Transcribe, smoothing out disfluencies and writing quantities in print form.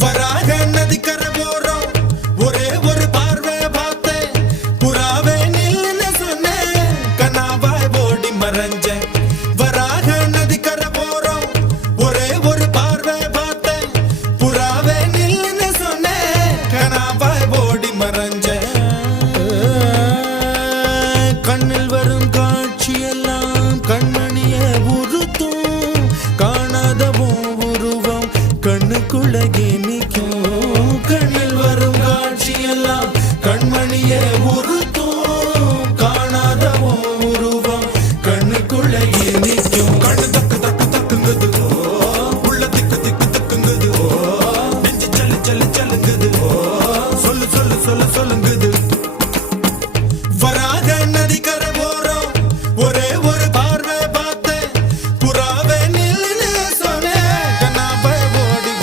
வராக நதிக்கரை போறோம் ஒரே ஒரு பார்வை பார்த்தேன் புறாவே நில்லுன்னு சொன்னேன் கனாவாய் ஓடி மறைஞ்சேன் வராக நதிக்கரை போறோம் ஒரே ஒரு பார்வை பார்த்தேன் புறாவே நில்லுன்னு சொன்னேன் கனாவாய் ஓடி மறைஞ்சேன் கண்ணில் வரும் காட்சியெல்லாம் கண்மணிய உறுத்தும் காணாதவோ உருவம் கண்ணுக்குள்ளே நிற்கும் கண்ணில் வரும் காட்சியெல்லாம் கண்மணிய உறுத்தும்